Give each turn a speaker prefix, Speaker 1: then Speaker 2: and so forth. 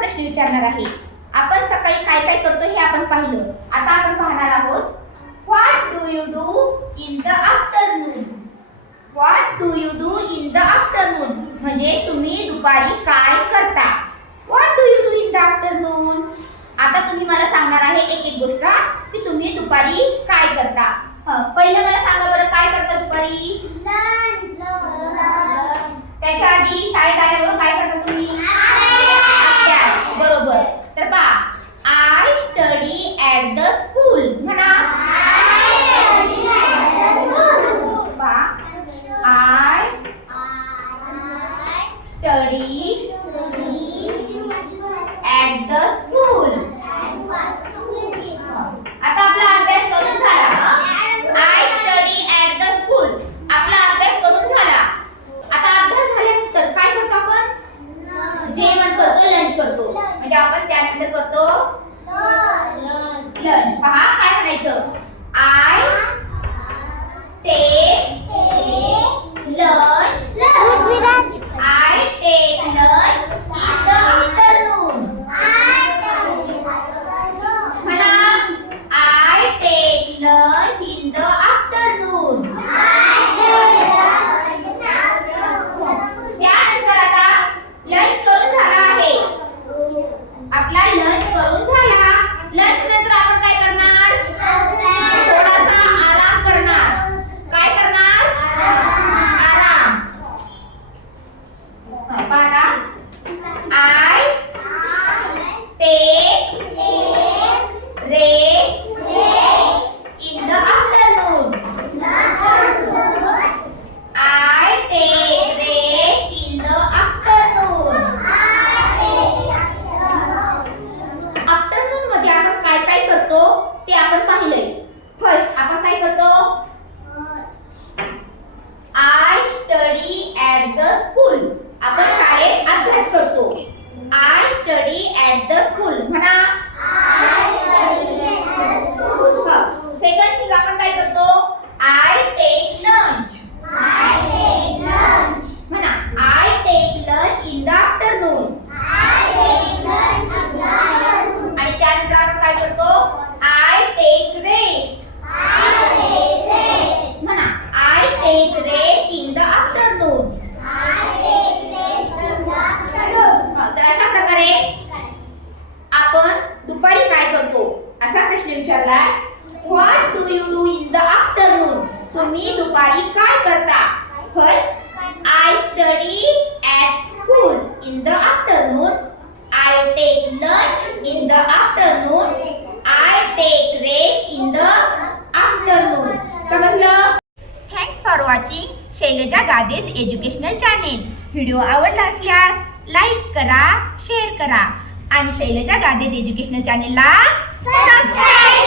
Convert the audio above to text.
Speaker 1: आपण सकाळी काय काय करतो हे आपण पाहिलं. आता आपण पाहणार आहोत what do you do in the afternoon what do you do in the afternoon म्हणजे तुम्ही दुपारी काय करता? What do you do in the afternoon आता तुम्ही मला सांगणार आहे एक एक गोष्ट की तुम्ही दुपारी काय करता. पहिलं मला सांगा बरं काय करता दुपारी? त्याच्या आधी शाळेत आल्यावर काय करता तुम्ही अभ्यास बरोबर तर पहा आय स्टडी ऍट स्कूल म्हणा. I. Study I take rest in the afternoon तर अशा प्रकारे आपण दुपारी काय करतो? असा प्रश्न विचारला what do you do in the afternoon तुम्ही दुपारी काय करता? First I study at school in the afternoon I take lunch in the afternoon I take rest in the watching Shailaja Gades educational channel video आवडला असल्यास like करा share करा. आणि Shailaja गादेज educational चॅनेलला सबस्क्राईब